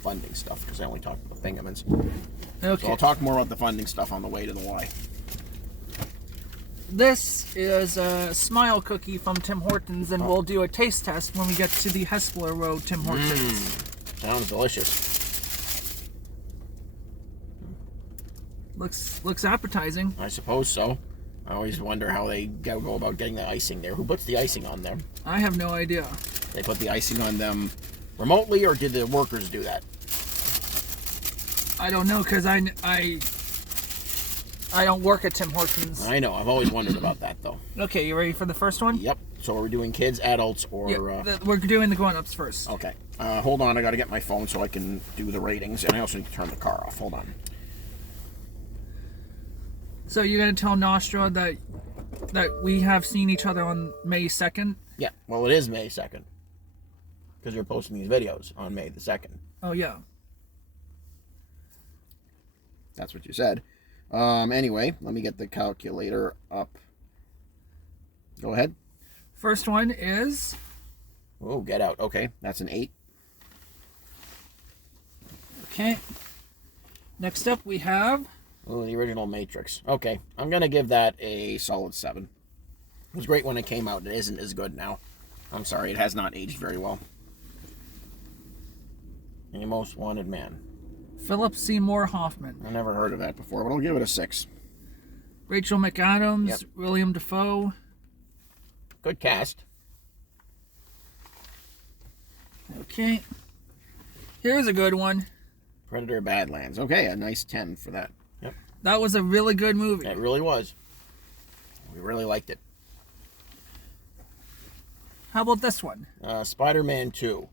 funding stuff because I only talked about the Bingamans. Okay. So I'll talk more about the funding stuff on the way to the Y. This is a smile cookie from Tim Hortons, and we'll do a taste test when we get to the Hespeler Road Tim Hortons. Sounds delicious. Looks appetizing. I suppose so. I always wonder how they go about getting the icing there. Who puts the icing on them? I have no idea. They put the icing on them remotely, or did the workers do that? I don't know, because I don't work at Tim Hortons. I know. I've always wondered about that, though. Okay, you ready for the first one? Yep. So we're doing kids, adults, or... Yeah, we're doing the grown-ups first. Okay. Hold on. I got to get my phone so I can do the ratings, and I also need to turn the car off. Hold on. So you're going to tell Nostra that we have seen each other on May 2nd? Yeah. Well, it is May 2nd. Because you're posting these videos on May the 2nd. Oh, yeah. That's what you said. Anyway, let me get the calculator up. Go ahead. First one is... Oh, get out. Okay, that's an 8. Okay. Next up we have... Oh, the original Matrix. Okay, I'm going to give that a solid 7. It was great when it came out. It isn't as good now. I'm sorry, it has not aged very well. The Most Wanted Man. Philip Seymour Hoffman. I never heard of that before, but I'll give it a 6. Rachel McAdams. Yep. William Dafoe. Good cast. Okay. Here's a good one. Predator Badlands. Okay, a nice 10 for that. Yep. That was a really good movie. It really was. We really liked it. How about this one? Spider-Man 2.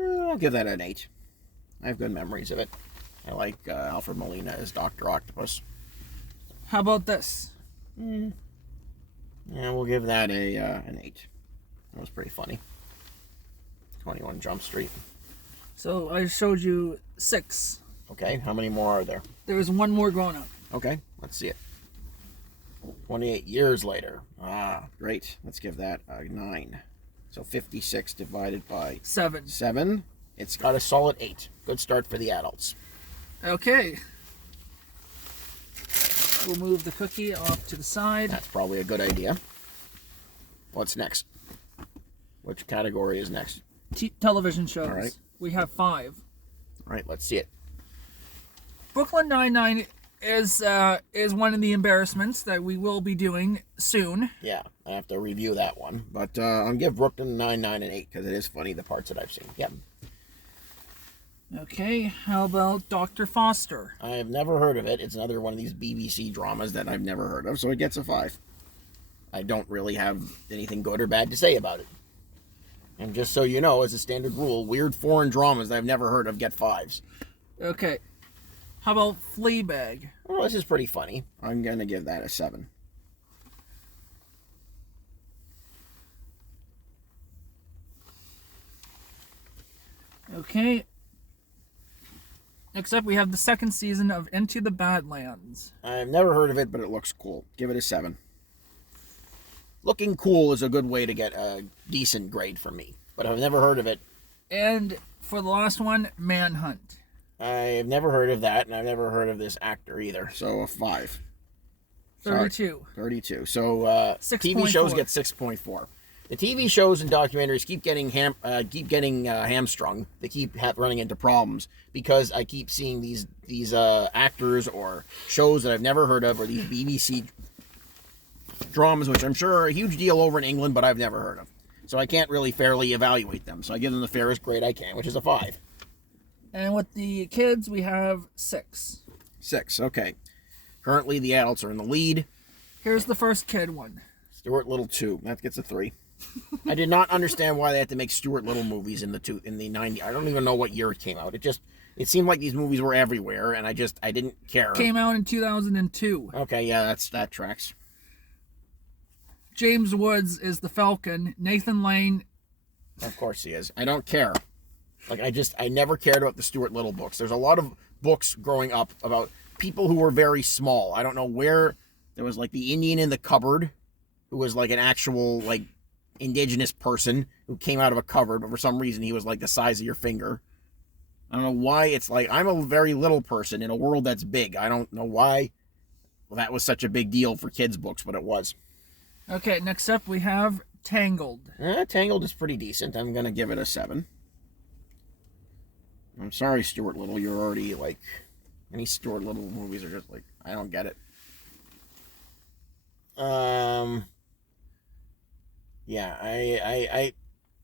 I'll give that an 8. I have good memories of it. I like Alfred Molina as Dr. Octopus. How about this? Yeah, we'll give that an 8. That was pretty funny. 21 Jump Street. So I showed you 6. Okay, how many more are there? There's one more grown up. Okay, let's see it. 28 years later. Ah, great. Let's give that a 9. So 56 divided by 7. 7. It's got a solid 8. Good start for the adults. Okay. We'll move the cookie off to the side. That's probably a good idea. What's next? Which category is next? Television shows. All right. We have 5. All right, let's see it. Brooklyn Nine-Nine is one of the embarrassments that we will be doing soon. Yeah, I have to review that one. But I'll give Brooklyn Nine-Nine an 8 because it is funny, the parts that I've seen. Yep. Okay, how about Dr. Foster? I've never heard of it. It's another one of these BBC dramas that I've never heard of, so it gets a 5. I don't really have anything good or bad to say about it. And just so you know, as a standard rule, weird foreign dramas that I've never heard of get 5s. Okay. How about Fleabag? Well, this is pretty funny. I'm going to give that a 7. Okay. Next up, we have the 2nd season of Into the Badlands. I've never heard of it, but it looks cool. Give it a 7. Looking cool is a good way to get a decent grade for me, but I've never heard of it. And for the last one, Manhunt. I've never heard of that, and I've never heard of this actor either, so a 5. 32. 32. So TV 6.4. shows get 6.4. The TV shows and documentaries keep getting hamstrung. They keep running into problems because I keep seeing these actors or shows that I've never heard of, or these BBC dramas, which I'm sure are a huge deal over in England, but I've never heard of. So I can't really fairly evaluate them. So I give them the fairest grade I can, which is a 5. And with the kids, we have 6. 6, okay. Currently, the adults are in the lead. Here's the first kid one. Stuart Little 2. That gets a 3. I did not understand why they had to make Stuart Little movies in the 90s. I don't even know what year it came out. It seemed like these movies were everywhere, and I didn't care. Came out in 2002. Okay, yeah, that tracks. James Woods is the Falcon. Nathan Lane. Of course he is. I don't care. Like, I never cared about the Stuart Little books. There's a lot of books growing up about people who were very small. I don't know where. There was, like, the Indian in the cupboard, who was, like, an actual, like, indigenous person who came out of a cupboard, but for some reason he was, like, the size of your finger. I don't know why it's like I'm a very little person in a world that's big. I don't know why that was such a big deal for kids' books, but it was. Okay, next up we have Tangled. Tangled is pretty decent. I'm going to give it a 7. I'm sorry, Stuart Little. You're already like... Any Stuart Little movies are just like... I don't get it. Yeah, I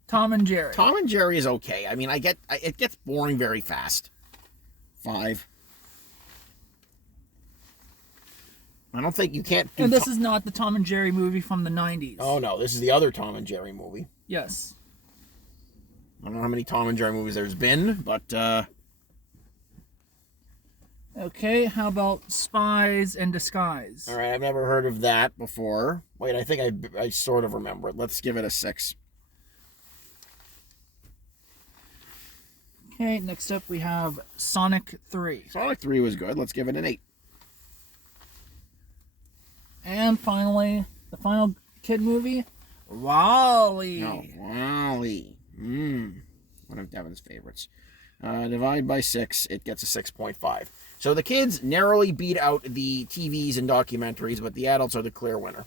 Tom and Jerry. Tom and Jerry is okay. I mean, it gets boring very fast. 5. I don't think you can't do... And this is not the Tom and Jerry movie from the 90s. Oh, no. This is the other Tom and Jerry movie. Yes. I don't know how many Tom and Jerry movies there's been, but... Okay, how about Spies in Disguise? All right, I've never heard of that before. Wait, I think I sort of remember it. Let's give it a 6. Okay, next up we have Sonic 3. Sonic 3 was good. Let's give it an 8. And finally, the final kid movie, WALL-E. No, WALL-E. One of Devin's favorites. Divide by 6, it gets a 6.5. So the kids narrowly beat out the TVs and documentaries, but the adults are the clear winner.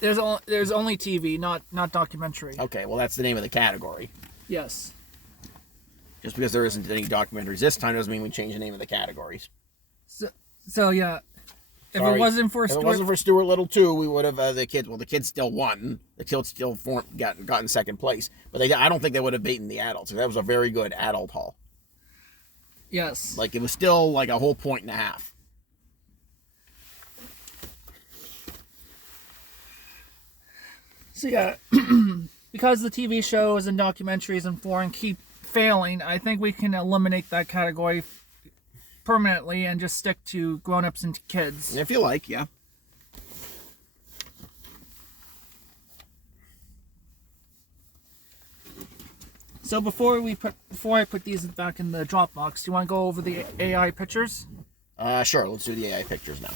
There's only TV, not documentary. Okay, well that's the name of the category. Yes. Just because there isn't any documentaries this time doesn't mean we change the name of the categories. So yeah. If Sorry. it wasn't for Stuart Little 2, we would have the kids. Well, the kids still won. The kids still gotten second place, but I don't think they would have beaten the adults. That was a very good adult haul. Yes. Like it was still like a whole point and a half. So yeah, because the TV shows and documentaries and foreign keep failing, I think we can eliminate that category permanently and just stick to grown-ups and kids. If you like, yeah. So before I put these back in the Dropbox, do you want to go over the AI pictures? Sure. Let's do the AI pictures now.